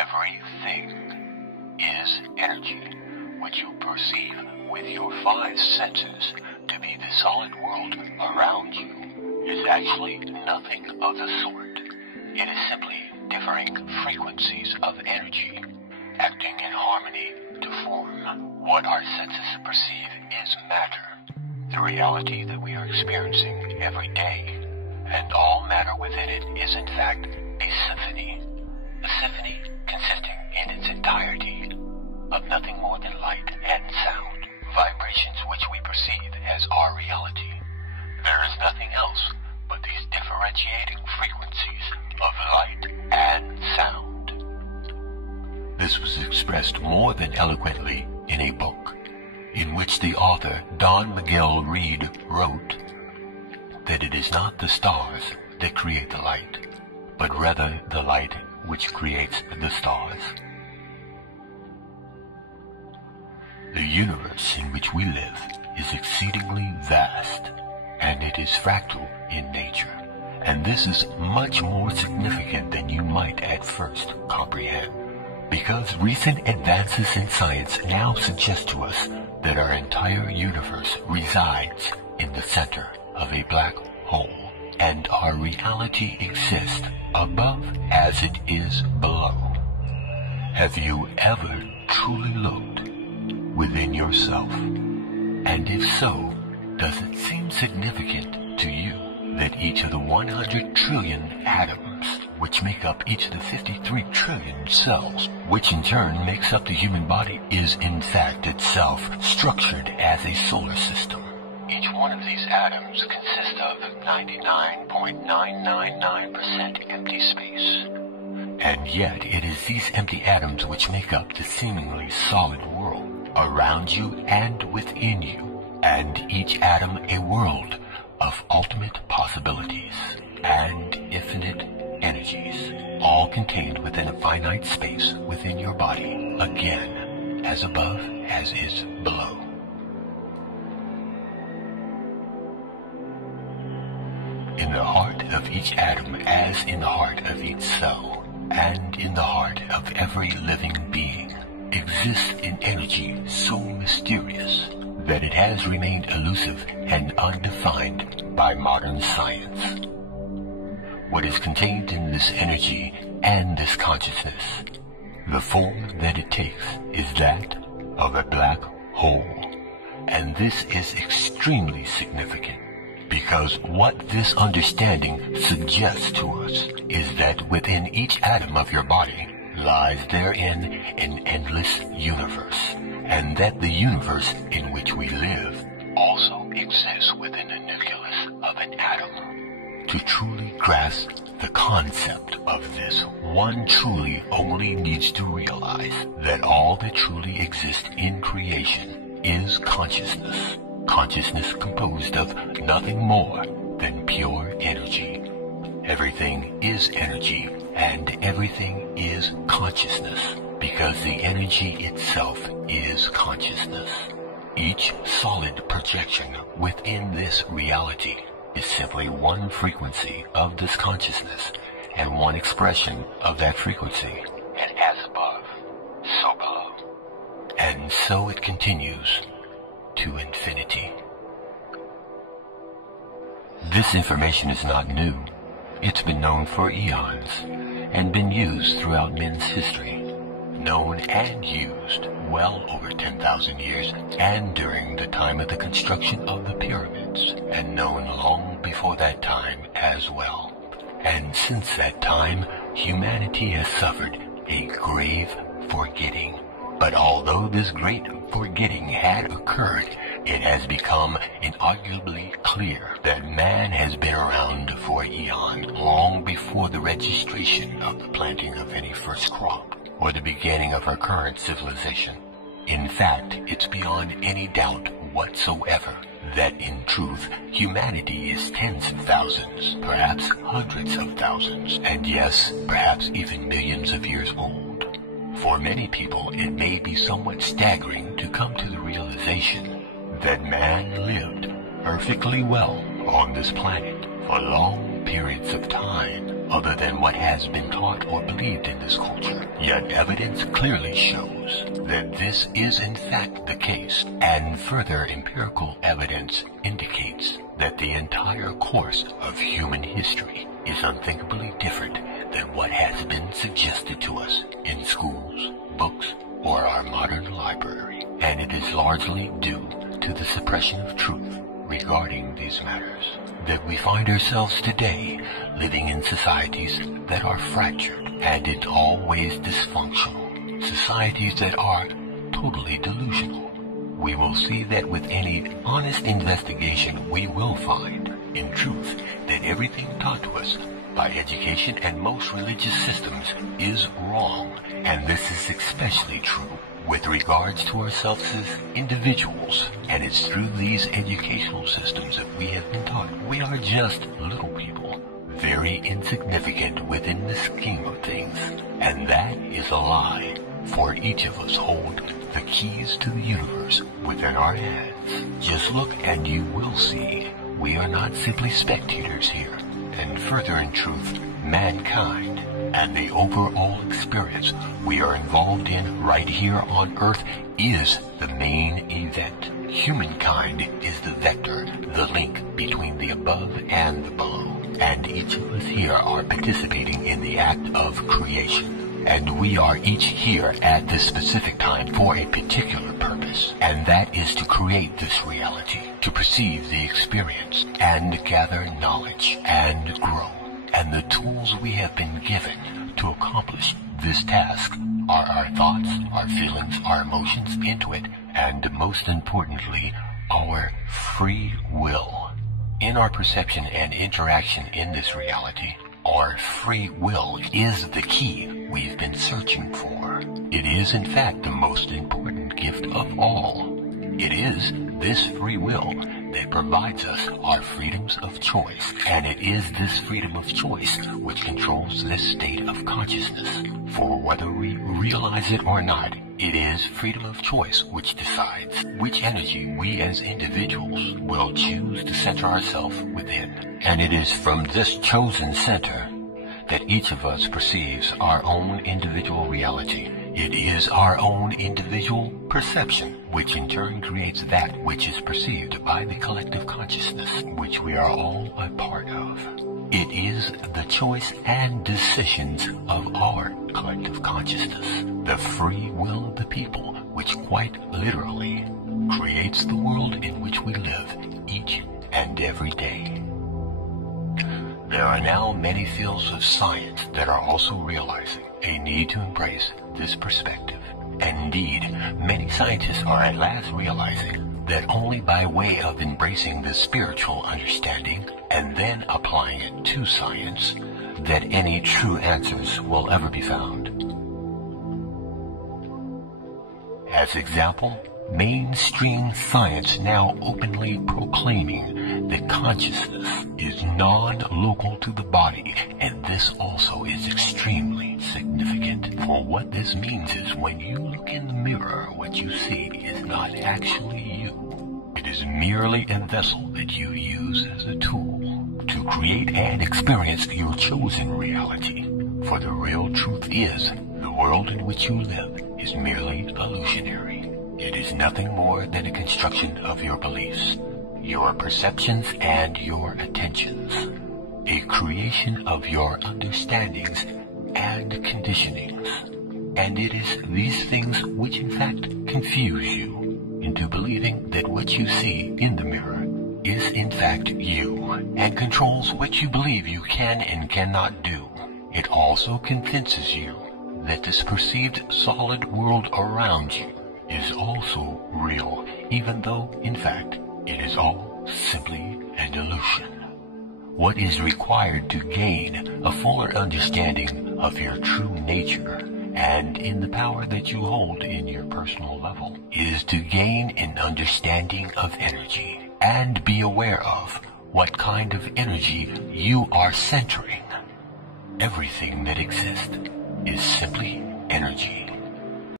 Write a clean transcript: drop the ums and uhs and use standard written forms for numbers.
Everything is energy. What you perceive with your five senses to be the solid world around you is actually nothing of the sort. It is simply differing frequencies of energy acting in harmony to form what our senses perceive is matter, the reality that we are experiencing every day. And all matter within it is in fact a symphony. A symphony consisting in its entirety of nothing more than light and sound, vibrations which we perceive as our reality. There is nothing else but these differentiating frequencies of light and sound. This was expressed more than eloquently in a book in which the author Don Miguel Reed wrote that it is not the stars that create the light, but rather the light which creates the stars. The universe in which we live is exceedingly vast, and it is fractal in nature, and this is much more significant than you might at first comprehend, because recent advances in science now suggest to us that our entire universe resides in the center of a black hole, and our reality exists above as it is below. Have you ever truly looked within yourself? And if so, does it seem significant to you that each of the 100 trillion atoms which make up each of the 53 trillion cells, which in turn makes up the human body, is in fact itself structured as a solar system? Each one of these atoms consists of 99.999% empty space. And yet it is these empty atoms which make up the seemingly solid world around you and within you, and each atom a world of ultimate possibilities and infinite energies, all contained within a finite space within your body, again, as above as is below. In the heart of each atom, as in the heart of each cell, and in the heart of every living being, exists an energy so mysterious that it has remained elusive and undefined by modern science. What is contained in this energy and this consciousness, the form that it takes, is that of a black hole. And this is extremely significant, because what this understanding suggests to us is that within each atom of your body lies therein an endless universe, and that the universe in which we live also exists within the nucleus of an atom. To truly grasp the concept of this, one truly only needs to realize that all that truly exists in creation is consciousness. Consciousness composed of nothing more than pure energy. Everything is energy, and everything is consciousness, because the energy itself is consciousness. Each solid projection within this reality is simply one frequency of this consciousness, and one expression of that frequency. And as above, so below. And so it continues to infinity. This information is not new. It's been known for eons, and been used throughout men's history. Known and used well over 10,000 years, and during the time of the construction of the pyramids, and known long before that time as well. And since that time, humanity has suffered a grave forgetting. But although this great forgetting had occurred, it has become inarguably clear that man has been around for eons, long before the registration of the planting of any first crop, or the beginning of our current civilization. In fact, it's beyond any doubt whatsoever that in truth, humanity is tens of thousands, perhaps hundreds of thousands, and yes, perhaps even millions of years old. For many people, it may be somewhat staggering to come to the realization that man lived perfectly well on this planet for long periods of time, other than what has been taught or believed in this culture. Yet evidence clearly shows that this is in fact the case, and further empirical evidence indicates that the entire course of human history is unthinkably different than what has been suggested to us in schools, books, or our modern library. And it is largely due to the suppression of truth regarding these matters that we find ourselves today living in societies that are fractured and in all ways dysfunctional, societies that are totally delusional. We will see that with any honest investigation we will find, in truth, that everything taught to us by education and most religious systems is wrong, and this is especially true with regards to ourselves as individuals, and it's through these educational systems that we have been taught we are just little people, very insignificant within the scheme of things, and that is a lie, for each of us hold the keys to the universe within our hands. Just look and you will see we are not simply spectators here, and further in truth, mankind and the overall experience we are involved in right here on Earth is the main event. Humankind is the vector, the link between the above and the below, and each of us here are participating in the act of creation. And we are each here at this specific time for a particular purpose, and that is to create this reality, to perceive the experience, and gather knowledge, and grow. And the tools we have been given to accomplish this task are our thoughts, our feelings, our emotions into it, and most importantly, our free will. In our perception and interaction in this reality, our free will is the key we've been searching for. It is in fact the most important gift of all. It is this free will that provides us our freedoms of choice, and it is this freedom of choice which controls this state of consciousness. For whether we realize it or not, it is freedom of choice which decides which energy we as individuals will choose to center ourselves within. And it is from this chosen center that each of us perceives our own individual reality. It is our own individual perception, which in turn creates that which is perceived by the collective consciousness, which we are all a part of. It is the choice and decisions of our collective consciousness, the free will of the people, which quite literally creates the world in which we live each and every day. There are now many fields of science that are also realizing a need to embrace this perspective. Indeed, many scientists are at last realizing that only by way of embracing the spiritual understanding and then applying it to science, that any true answers will ever be found. As example, mainstream science now openly proclaiming that consciousness is non-local to the body, and this also is extremely significant. For what this means is when you look in the mirror, what you see is not actually you. It is merely a vessel that you use as a tool to create and experience your chosen reality. For the real truth is, the world in which you live is merely illusionary. It is nothing more than a construction of your beliefs, your perceptions, and your attentions, a creation of your understandings and conditionings. And it is these things which in fact confuse you into believing that what you see in the mirror is in fact you, and controls what you believe you can and cannot do. It also convinces you that this perceived solid world around you is also real, even though, in fact, it is all simply an illusion. What is required to gain a fuller understanding of your true nature and in the power that you hold in your personal level is to gain an understanding of energy and be aware of what kind of energy you are centering. Everything that exists is simply energy.